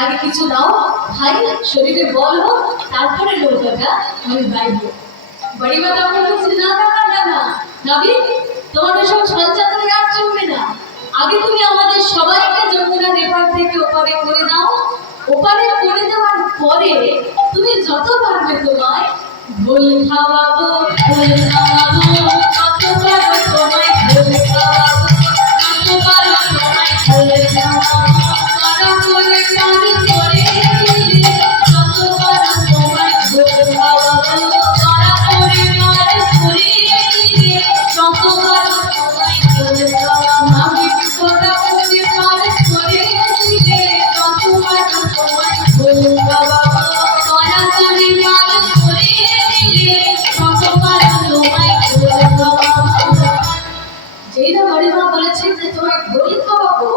আগে কিছু দাও ভাই, শরীরে বল হোক, তারপরে নৌকাটা আমি বাইবো। বড়ি মা তখন বলছে, না না না না না নাবি, তোমাদের সব ছলচাতুরি আর চলবে না। আগে তুমি আমাদের সবাইকে যমুনার এপার থেকে ওপারে করে দাও। ওপারে করে দেওয়ার পরে তুমি যত পারবে তোমায় ঢোল খাওয়াবো, ঢোল খাওয়াবো, কত পারো তোমায় ঢোল খাওয়াবো, কত পারো তোমায় ঢোল খাওয়াবো, তারা করে টানি করে দিলে কত পারো তোমায় ঢোল খাওয়াবো, তারা করে মার করে দিলে কত পারো তোমায় ঢোল খাওয়াবো, আমি কথা বলে মার করে দিলে কত পারো তোমায় ঢোল খাওয়াবো, তারা করে মার করে দিলে কত পারো তোমায় ঢোল খাওয়াবো। যেই না বড় মা বলেছে যে তোমায় ঢোল খাওয়াবো,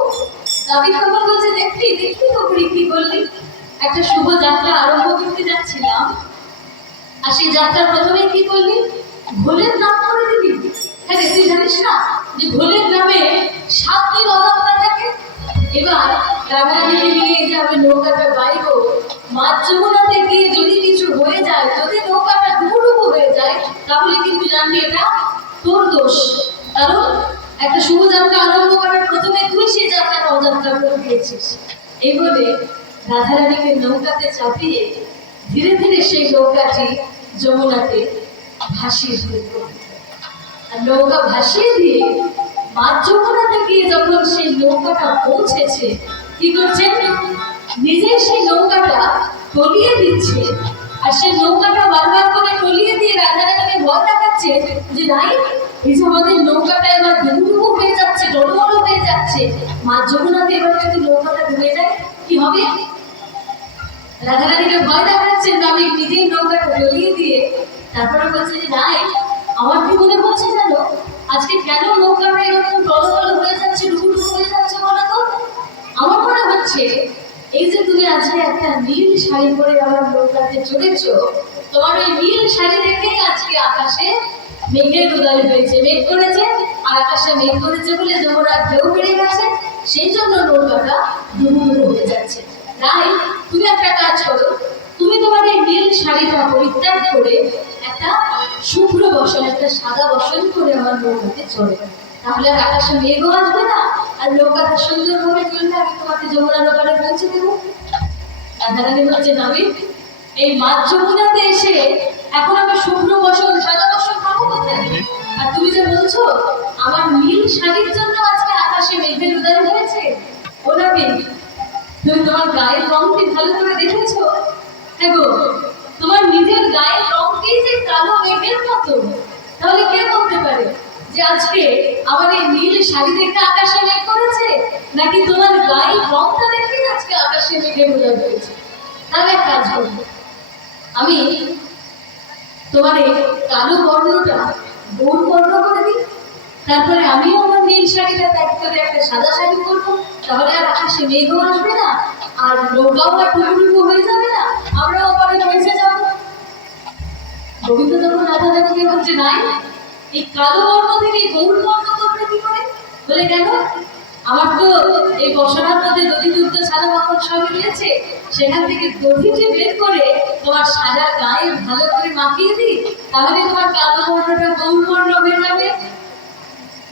দাবি খবর বলছে, দেখি দেখি তো কি বললি। একটা শুভ যাত্রা আরম্ভ করতে যাচ্ছিলাম, আর সেই যাত্রার প্রথমে কি করলি, ঢোলের নাম করে দিবি। হ্যাঁ রে, তুই জানিস না যে ঢোলের নামে 7 দিন অযাত্রা থাকে। এবার রাধারানীকে নিয়ে এই যে আমি নৌকাটা বাইবো, মাঝ যমুনাতে গিয়ে যদি কিছু হয়ে যায়, যদি নৌকাটা ডুবুডুবু হয়ে যায়, তাহলে কিন্তু জানবি এটা তোর দোষ। কারণ একটা শুভ যাত্রা আরম্ভ করার প্রথমে তুই সেই যাত্রাটা অযাত্রা করে দিয়েছিস। এই বলে রাধারানীকে নৌকাতে চাপিয়ে ধীরে ধীরে সেই নৌকাটি যমুনাতে ভাসিয়ে দিল। আর নৌকা ভাসিয়ে দিয়ে মাঝ যমুনাতে গিয়ে যখন সেই নৌকাটা পৌঁছেছে, কি করছে, নিজে সেই নৌকাটা টলিয়ে দিচ্ছে। আর সেই নৌকাটা বারবার করে টলিয়ে দিয়ে রাধারানীকে ভয় দেখাচ্ছে যে নাই, এই যে আমাদের নৌকাটা এবার ডুবুডুবু হয়ে যাচ্ছে, ডলমল হয়ে যাচ্ছে, মাঝ যমুনাতে এবার যদি নৌকাটা ডুবে যায় কি হবে। রাধারানীকে ভয় দেখাচ্ছেন, আমি নিজেই নৌকাটা টলিয়ে দিয়ে তারপরে বলছে যে নাই, আমার কি মনে হচ্ছে জানো, আজকে কেন নৌকাটা এরকম টলমল হয়ে যাচ্ছে, ডুবুডুবু হয়ে যাচ্ছে বলো তো। আমার মনে হচ্ছে এই যে তুমি আজকে একটা নীল শাড়ি পরে আমার নৌকাতে চড়েছো, তোমার ওই নীল শাড়ি দেখেই আজকে আকাশে মেঘের উদয় হয়েছে, মেঘ করেছে, আর আকাশে মেঘ করেছে বলে যমুনার ঢেউ বেড়ে গেছে, সেই জন্য নৌকাটা ডুবুডুবু হয়ে যাচ্ছে। তাই তুমি একটা কাজ করো, তুমি তোমার এই নীল শাড়িটা পরিত্যাগ করে একটা শুভ্র বসন, একটা সাদা বসন করে আমার নৌকাতে চলে, তাহলে আর আকাশে মেঘও আসবে না, আর নৌকাটা সুন্দরভাবে চলবে, আমি তোমাকে যমুনা নৌকাটা পৌঁছে দেবো। রাধারানী বলছে, নাবি, এই মাঝ যমুনাতে এসে এখন আমি শুভ্র বসন সাদা বসন পাবো কোথায়? আর তুমি যে বলছো আমার নীল শাড়ির জন্য আজকে আকাশে মেঘের উদয় হয়েছে, ও নাবি, তুমি তোমার গায়ের রংটি ভালো করে দেখেছো? হ্যাঁ গো, তোমার নিজের গায়ের রংটি যে কালো মেঘের মতো, তাহলে কে বলতে পারে যে আজকে আমার এই নীল শাড়ি দেখে আকাশে মেঘ করেছে, নাকি তোমার গায়ের রংটা দেখে আজকে আকাশে মেঘের উদয় হয়েছে? তাহলে এক কাজ করবো, আমি তোমার এই কালো বর্ণটা গৌর বর্ণ করে দিই, তারপরে আমিও আমার নীল শাড়িটা ত্যাগ করে একটা সাদা শাড়ি পরবো, তাহলে আর আকাশে মেঘও আসবে না, আর নৌকাও আর টুকুটুকু হয়ে যাবে না, আমরা ওপারে পৌঁছে যাবো। গোবিন্দ তখন রাধারানীকে বলছে, নাই, এই কালো বর্ণ থেকে গৌর বর্ণ করবে কি করে? বলে কেন, আমার তো এই বসনার মধ্যে দধি দুগ্ধ ছানা মাখন সব রয়েছে, সেখান থেকে দধিটি বের করে তোমার সাদা গায়ে ভালো করে মাখিয়ে দিই, তাহলে তোমার কালো বর্ণটা গৌর বর্ণ হয়ে যাবে।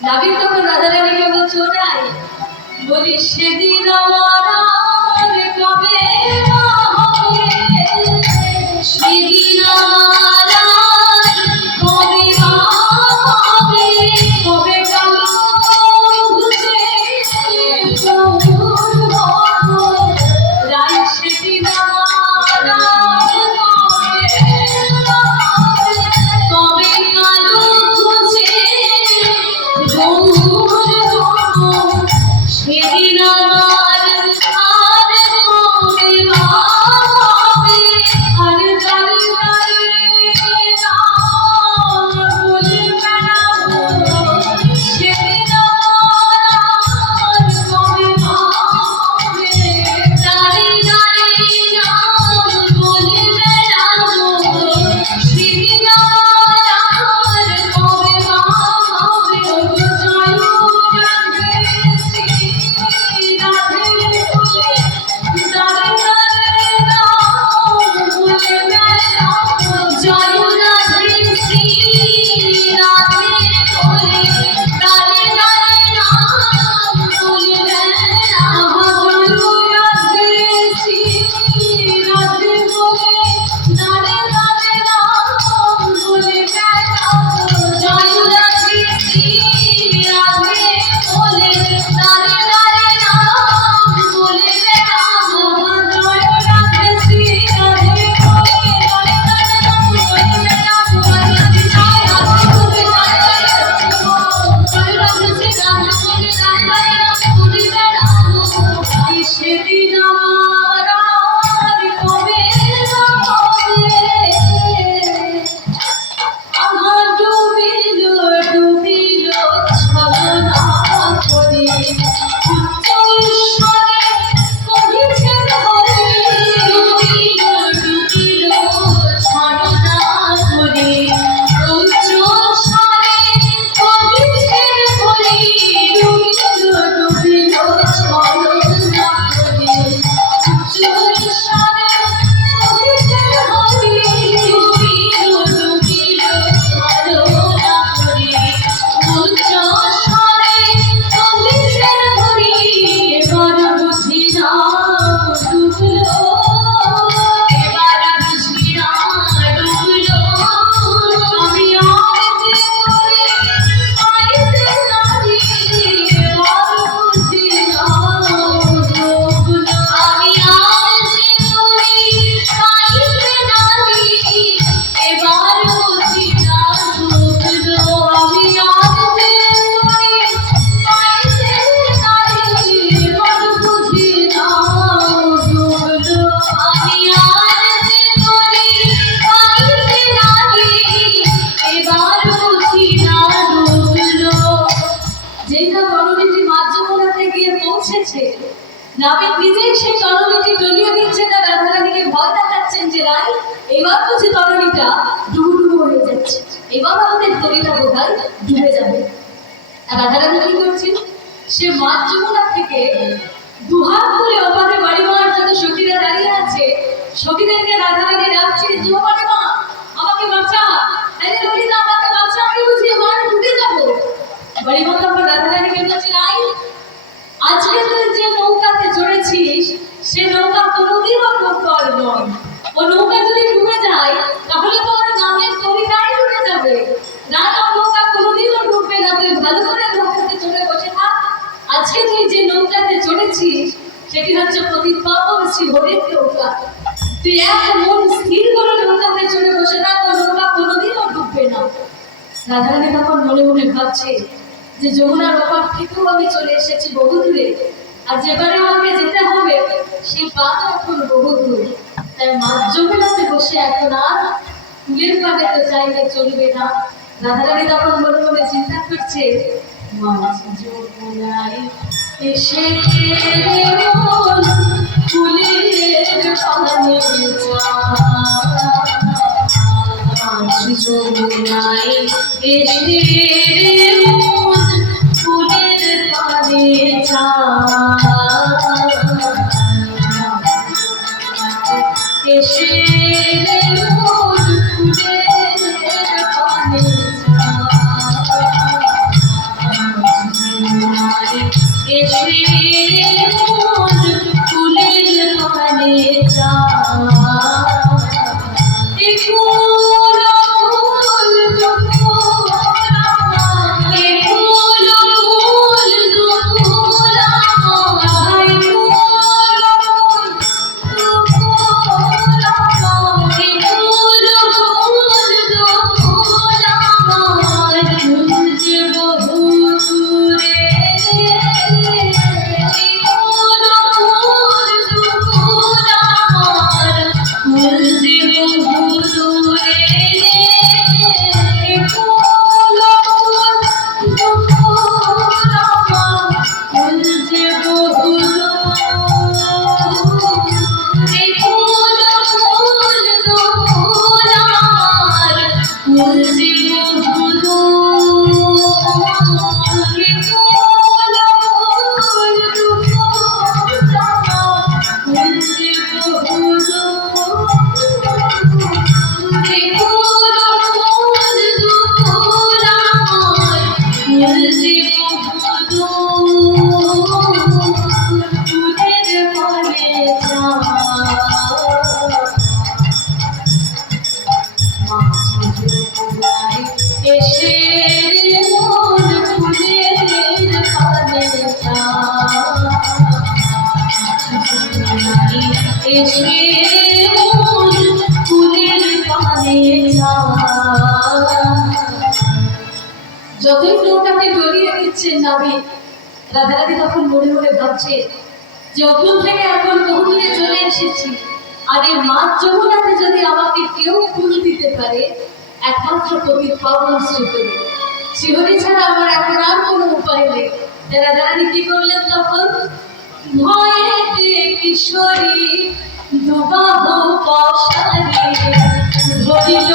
নাবিক তখন রাধারানীকে বলছো, নাই, বলি সেদিন আমার কবে হবে, সেদিন আমার কবে হবে, কবে কালো ঘুচে গৌর বর্ণ, রাই সেদিন আমার কবে কালো ঘুচে গৌর বর্ণ, সেদিন আমার নাবিক নিজেই সেই তরণীটি ডলিয়ে দিচ্ছেন আর রাধারানীকে ভয় দেখাচ্ছেন যে নাই এবার বুঝি তরণীটা ডুবু হয়ে যাচ্ছে, এবার আমাদের তরিটা বোধহয় ডুবে যাবে। আর রাধারানী কি করছেন, সে মাঝ যমুনা থেকে দুহাত তুলে ওপারে বাড়ি মার যত সখীরা দাঁড়িয়ে আছে সখীদেরকে রাধারানী ডাকছে, যে ওপারে মা আমাকে বাঁচা, আরে ললিতা আমাকে বাঁচা, আমি বুঝি এবার ডুবে যাবো। বাড়ি মা তখন রাধারানীকে বলছে, নাই আজকে তুই যে নৌকাতে চড়েছিস সে নৌকা কোনোদিনও ডুববার নয়, ও নৌকা যদি ডুবে যায় তাহলে তো ওর নামের তরিটাই ডুবে যাবে। না না, নৌকা কোনোদিনও ডুববে না, তুই ভালো করে নৌকাতে চড়ে বসে থাক। আজকে তুই যে নৌকাতে চড়েছিস সেটি হচ্ছে প্রতিপাবন শ্রী হরির নৌকা, তুই এক মন স্থির করে নৌকাতে চড়ে বসে থাক, ও নৌকা কোনোদিনও ডুববে না। রাধারানী তখন মনে মনে ভাবছে যে যমুনার ওপার থেকেও আমি চলে এসেছি বহু দূরে, আর যেবারে আমাকে যেতে হবে সে পার এখন বহু দূর, তাই মাঝ যমুনাতে বসে এখন আর ফুলের পাড়ে তো চাইলে চলবে না। রাধারানী তখন মনে মনে চিন্তা করছে, মাঝ যমুনায় এসে ফুলের পানে মাঝ যমুনায় এসে ফুলের পানে এসে ফুলের পানে এসে ফুলের পানে যতই নৌকাকে ডলিয়ে দিচ্ছেন নাবিক, রাধারানী তখন মনে মনে ভাবছে যে অতুল থেকে এখন বহু দূরে চলে এসেছি, আর এই মাঝ যমুনাতে যদি আমাকে কেউ ফুল দিতে পারে একমাত্র প্রতিপাবন শ্রীহরি, শ্রীহরি ছাড়া আমার এখন আর কোনো উপায় নেই। রাধারানী কি করলেন তখন, ভয়েতে কিশোরী দুবাহু পশারি ধরিল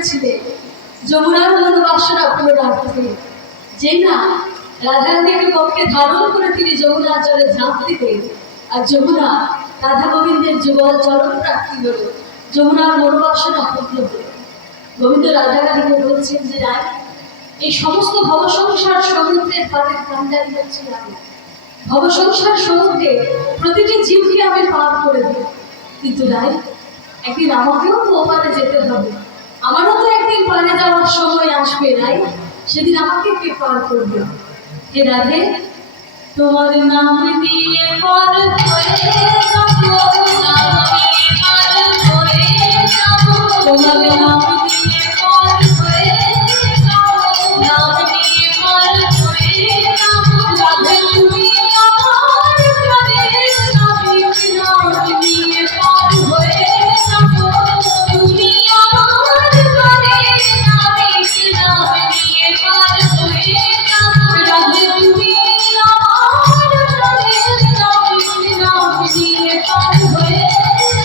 করেছিলেন যমুনার মনোবাসনা পূরণ করতে। যে না রাধারানীকে পক্ষে ধারণ করে তিনি যমুনা জলে ঝাঁপ দিতেন, আর যমুনা রাধা গোবিন্দের যুগল চরণ প্রাপ্তি হল, যমুনার মনোবাসনা পূর্ণ হল। গোবিন্দ রাধারানীকে বলছেন যে রায়, এই সমস্ত ভবসংসার সমুদ্রের পাড়ের কান্ডারি হচ্ছে আমি। ভবসংসার সমুদ্রে প্রতিটি জীবকে আমি পার করে দিই, কিন্তু রায় একদিন আমাকেও তো ওপারে যেতে হবে, আমারও তো একদিন পারে যাওয়ার সময় আসবে রায়, সেদিন আমাকে কে পার করবে? হে রাধে, তোমার নাম নিয়ে পার হয়ে যাবো, নাম নিয়ে পার হয়ে যাবো, তোমার নাম নিয়ে পার হয়ে যাবো, নাম নিয়ে পার হয়ে যাবো। রাধে তুমি আমার প্রাণের নাবিক, নাম নিয়ে পার হয়ে যাবো, তুমি আমার প্রাণের নাবিক, নাম নিয়ে পার হয়ে যাবো। রাধে তুমি আমার প্রাণের নাবিক, নাম নিয়ে পার হয়ে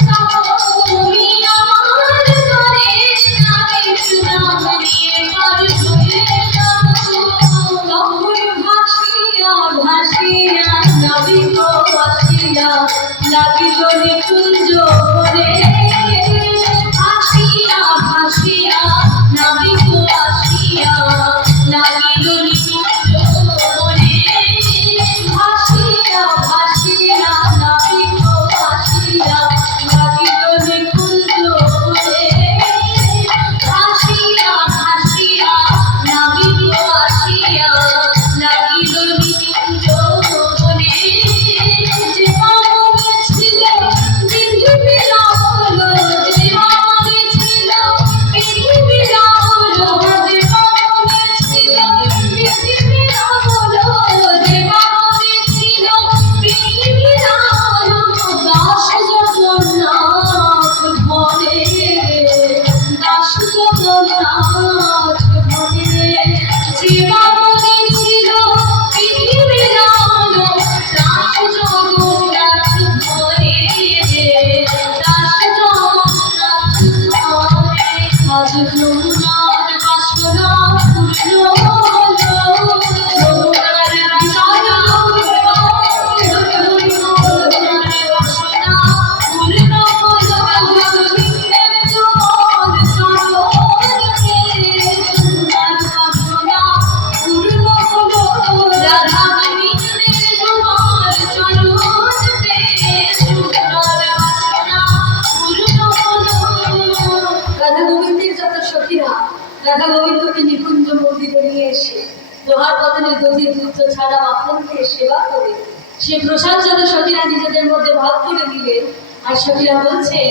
যাবো, তুমি আমার প্রাণের নাবিক, নাম নিয়ে পার হয়ে যাবো। তখন ভাসিয়া ভাসিয়া নাবিক আসিয়া লাগিল নিকুঞ্জ বনে, ভাসিয়া ভাসিয়া নাবিক আসিয়া লাগিল নিকুঞ্জ বনে, ভাসিয়া ভাসিয়া নাবিক আসিয়া লাগিল নিকুঞ্জ বনে, ভাসিয়া ভাসিয়া নাবিক আসিয়া লাগিল নিকুঞ্জ বনে। যে পাবনে ছিল পৃথিবী রামল, যে পাবনে ছিল পৃথিবী রামল, যে পাবনে ছিল পৃথিবী রামল, যে পাবনে ছিল পৃথিবী রামল। দাস জগন্নাথ ভরে, দাস জগন্নাথ ভরে, যে পাবনে ছিল পৃথিবী রামল, দাস জগন্নাথ ভরে, দাস জগন্নাথ ভরে। আজ যমুনার বাসনা পূর্ণ হলো, যমুনার বাসনা পূর্ণ হলো, যমুনার বাসনা পূর্ণ হলো। গোবিন্দের যুগল চরণকে, যমুনার বাসনা পূর্ণ হলো। রাধা গোবিন্দের যুগল চরণকে, যমুনার বাসনা পূর্ণ হলো। রাধা গোবিন্দের যত সখীরা রাধা গোবিন্দকে নিকুঞ্জ মন্দিরে নিয়ে এসে লোহার বদলে দধি দুধ ছাড়া মাখন দিয়ে সেবা করে সে প্রসাদ যত সখীরা নিজেদের মধ্যে ভাগ করে দিলেন। আর সখীরা বলছে,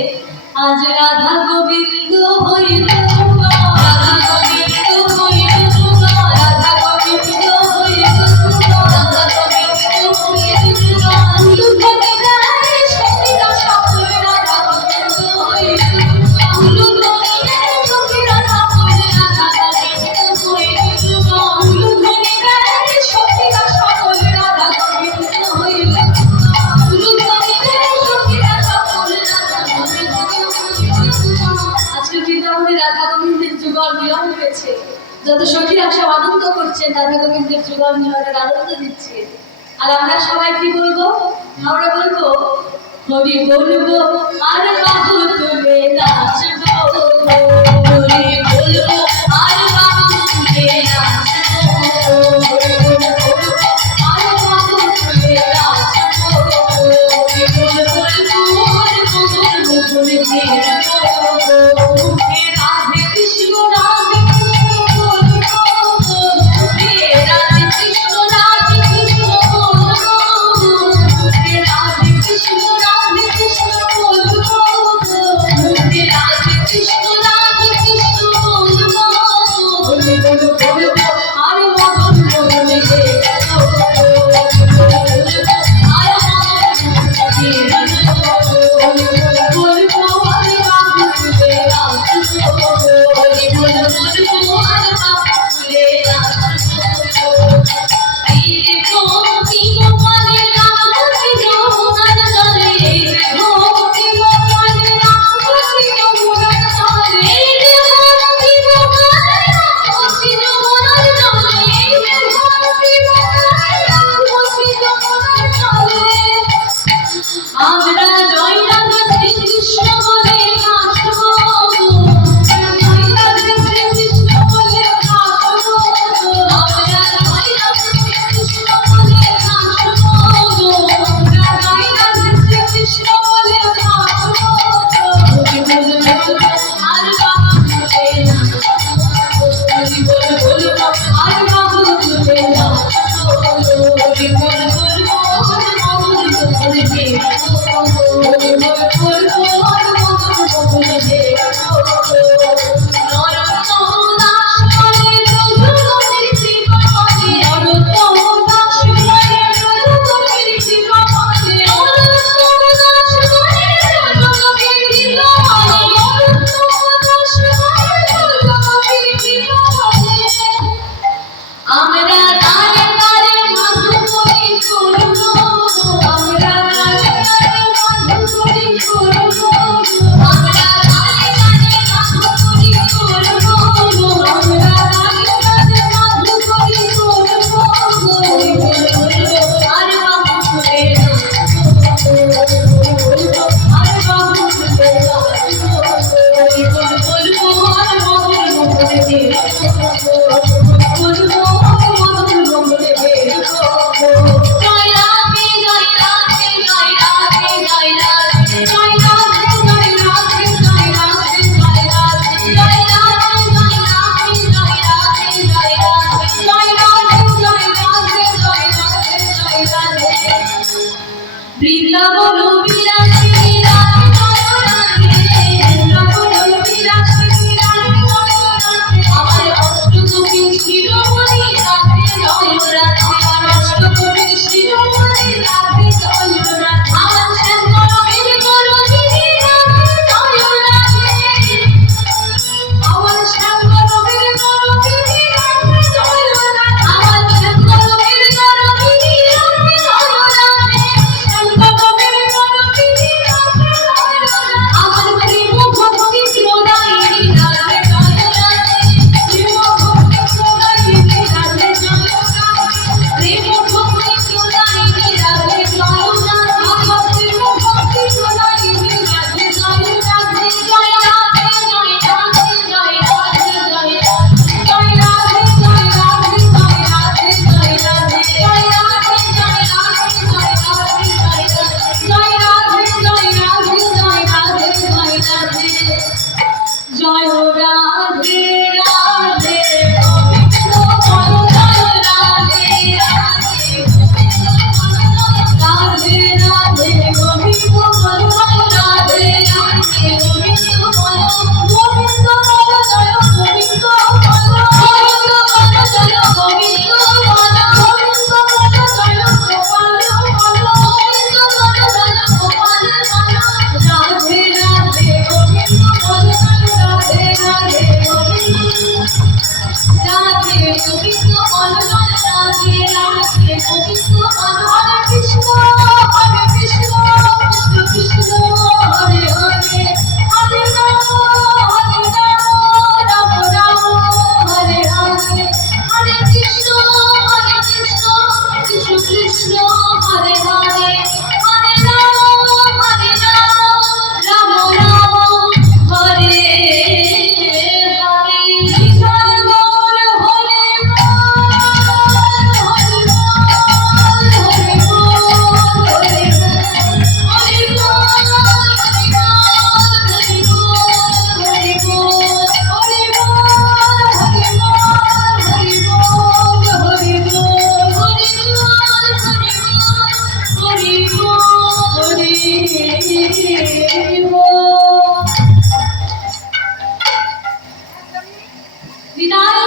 আজ রাধা গোবিন্দ হইল যুগল, রাধা গোবিন্দ হইল যুগল, রাধা গোবিন্দ হইল যুগল, রাধা গোবিন্দ হইল যুগল। উলু ধরে দেয় সখীরা সকলে, রাধা গোবিন্দ হইল যুগল, উলু ধরে দেয় সখীরা সকলে, রাধা গোবিন্দ হইল যুগল, উলু ধরে দেয় সখীরা সকলে, রাধা গোবিন্দ হইল যুগল, উলু ধরে দেয় সখীরা সকলে, রাধা গোবিন্দ হইল যুগল। আজকে বৃন্দাবনে রাধা গোবিন্দের যুগল মিলন হয়েছে, যত সখীরা সব আনন্দ করছেন, রাধা গোবিন্দের যুগল মিলনের আনন্দ দিচ্ছে। আর আমরা সবাই কি বলবো? আমরা বলবো হরি বলবো আর বাহু তুলে নাচবো, হরি বলবো আর বাহু তুলে নাচবো, হরি বলবো আর বাহু তুলে নাচবো, হরি বলবো আর মধুর মুকুল ঘেরবো। হে রাধে কৃষ্ণ রাধে কৃষ্ণ বলবো, হে রাধে কৃষ্ণ রাধে কৃষ্ণ বলবো, হে রাধে কৃষ্ণ রাধে কৃষ্ণ বলবো, হে রাধে আমরা জয় রাধে শ্রীকৃষ্ণ বলে নাচবো, জয় রাধে শ্রীকৃষ্ণ বলে নাচবো, আমরা জয় রাধে শ্রীকৃষ্ণ বলে নাচবো, আমরা জয় রাধে শ্রীকৃষ্ণ বলে নাচবো, হরি বল বল আর বাবা তুলে নাচবো, হরি বল বল আর বাবা তুলে নাচবো, হরি বল বল আমরা তারে তারে মাধু করি করবো, আমরা তারে তারে মাধু করি করবো, আমরা তারে তারে মাধু করি করবো, আমরা তারে তারে মাধু করি করবো, হরি বল বলবো আর বাবু তুলে নাচবো, হরি বল বলবো আর বাবু তুলে নাচবো, হরি বল বলবো আর বাবুর মুখে দেখবো, বলবো জয় রাধে জয় রাধে জয় রাধে জয় রাধে জয় রাধে জয় রাধে জয় রাধে জয় রাধে জয় রাধে জয় রাধে জয় রাধে জয় রাধে জয় রাধে জয় রাধে জয় রাধে জয় রাধে বৃন্দাবন বিলাসী রাধে জয় রাধে, বৃন্দাবন বিলাসী রাধে জয় রাধে, আমার অষ্টকবি শিরোমণি রাধে জয় রাধে, আমার অষ্টকবি শিরোমণি রাধে জয় রাধে, আমার শ্যামবরণের গরবিনী রাধে জয় রাধে, আমার শ্যামবরণের গরবিনী রাধে জয় রাধে, আমার শ্যামবরণের গরবিনী রাধে জয় রাধে, শ্যামবরণের গরবিনী রাধে জয় রাধে, আমার প্রেম ভক্তি প্রদায়িনী রাধে জয় রাধে, প্রেম ভক্তি প্রদায়িনী রাধে জয় রাধে, প্রেম ভক্তি প্রদায়িনী রাধে জয় রাধে, আমার প্রেম ভক্তি প্রদায়িনী রাধে জয় রাধে, জয় রাধে জয় রাধে জয় রাধে জয় রাধে, জয় রাধে জয় রাধে জয় রাধে জয় রাধে, জয় রাধে জয় রাধে জয় রাধে জয় রাধে, জয় রাধে জয় রাধে জয় রাধে জয় রাধে, জয় রাধে রাধে গোবিন্দ বল জয় রাধে রাধে রাধে রাধে গোবিন্দ বল জয় রাধে রাধে গোবিন্দ বল, গোবিন্দ বল জয় গোবিন্দ বল, গোবিন্দ বল জয় গোবিন্দ বল, গোবিন্দ বল জয় গোপাল বল, গোবিন্দ বল জয় গোপাল বল, রাধে রাধে গোবিন্দ বল জয় রাধে রাধে গোবিন্দ, রাধে গোবিন্দ বল জয় রাধে রাধে গোবিন্দ বল, হরে কৃষ্ণ কৃষ্ণ কৃষ্ণ হরে হরে, হরে রাম রাম রাম হরে হরে, হরে কৃষ্ণ কৃষ্ণ কৃষ্ণ হরে হরে, হরে রাম রাম রাম হরে হরে, জয় গৌর হরে হরে হরে বিদায়।